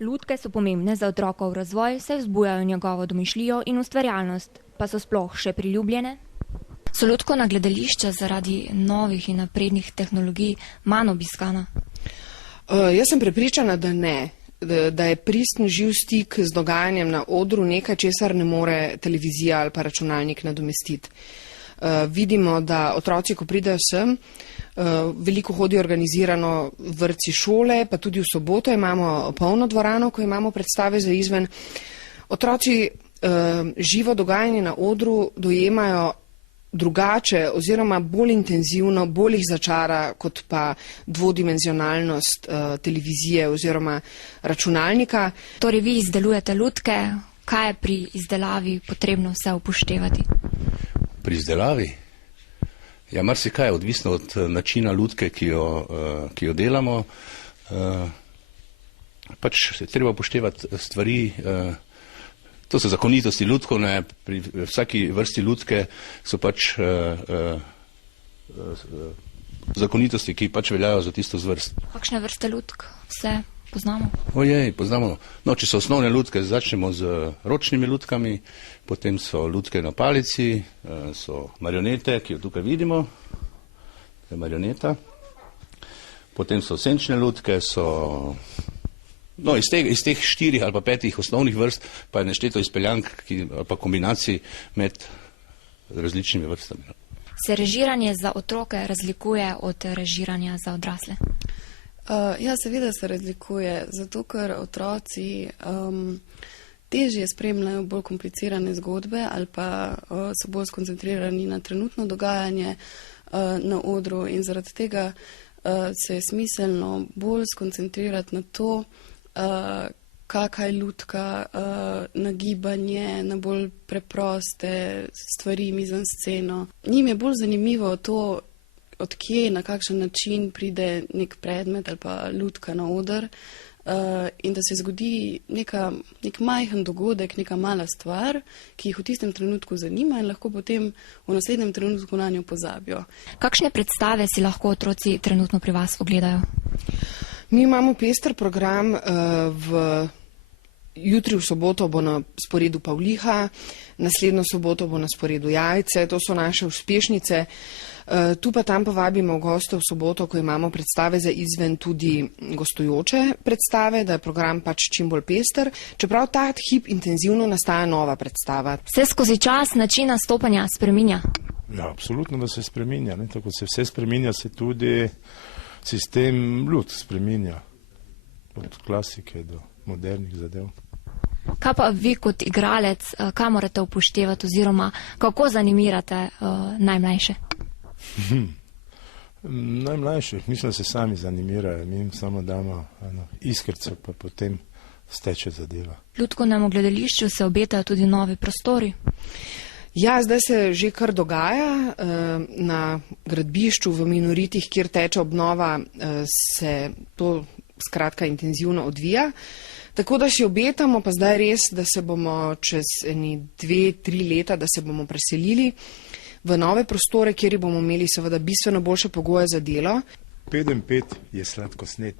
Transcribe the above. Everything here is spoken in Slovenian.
Lutke so pomembne za otrokov razvoj, saj vzbujajo njegovo domišljijo in ustvarjalnost, pa so sploh še priljubljene. So lutkovna gledališča zaradi novih in naprednih tehnologij manj obiskana? Jaz sem prepričana, da ne. Da je pristen živ stik z dogajanjem na odru nekaj, česar ne more televizija ali pa računalnik nadomestiti. Vidimo, da otroci, ko pridejo sem, veliko hodijo organizirano vrtci, šole, pa tudi v soboto imamo polno dvorano, ko imamo predstave za izven. Otroci živo dogajanje na odru dojemajo drugače oziroma bolj intenzivno, bolj jih začara kot pa dvodimenzionalnost televizije oziroma računalnika. Torej vi izdelujete lutke, kaj je pri izdelavi potrebno vse upoštevati? Pri izdelavi? Ja, marsikaj je odvisno od načina lutke, ki jo delamo. Pač je treba upoštevati stvari. To so zakonitosti lutkovne, pri vsaki vrsti lutke so pač zakonitosti, ki pač veljajo za tisto zvrst. Kakšne vrste lutk vse poznamo? Ojej, poznamo. No, če so osnovne lutke, začnemo z ročnimi lutkami, potem so lutke na palici, so marionete, ki jo tukaj vidimo, to je marioneta. Potem so senčne lutke, so... No, iz teh 4 ali pa 5 osnovnih vrst pa je nešteto izpeljank ali pa kombinacij med različnimi vrstami. Se režiranje za otroke razlikuje od režiranja za odrasle? Ja, seveda se razlikuje, zato ker otroci težje spremljajo bolj komplicirane zgodbe ali pa so bolj skoncentrirani na trenutno dogajanje na odru in zaradi tega se je smiselno bolj skoncentrirati na to, kakšna je lutka, na gibanje, na bolj preproste stvari, mizansceno. Njim je bolj zanimivo to, od kje, na kakšen način pride nek predmet ali pa lutka na oder in da se zgodi nek majhen dogodek, neka mala stvar, ki jih v tistem trenutku zanima in lahko potem v naslednjem trenutku na njo pozabijo. Kakšne predstave si lahko otroci trenutno pri vas ogledajo? Mi imamo pester program, jutri v soboto bo na sporedu Pavliha, naslednjo soboto bo na sporedu Jajce, to so naše uspešnice. Tu pa tam povabimo goste v soboto, ko imamo predstave za izven tudi gostujoče predstave, da je program pač čim bolj pester. Čeprav ta hip intenzivno nastaja nova predstava. Se skozi čas način nastopanja spreminja? Ja, absolutno, da se spreminja. Tako se vse spreminja, se tudi sistem lutk spreminja. Od klasike do modernih zadev. Kaj pa vi kot igralec, kaj morate upoštevati oziroma kako zanimirate najmlajše? Najmlajše, mislim, da se sami zanimirajo. Mi jim samo damo iskrco, pa potem steče zadeva. Lutkovnemu gledališču se obetajo tudi novi prostori? Ja, zdaj se že kar dogaja. Na gradbišču v Minoritih, kjer teče obnova, se to skratka intenzivno odvija. Tako da si obetamo, pa zdaj res, da se bomo čez 2-3 leta, da se bomo preselili v nove prostore, kjer bomo imeli seveda bistveno boljše pogoje za delo. 5 je sladkosnet.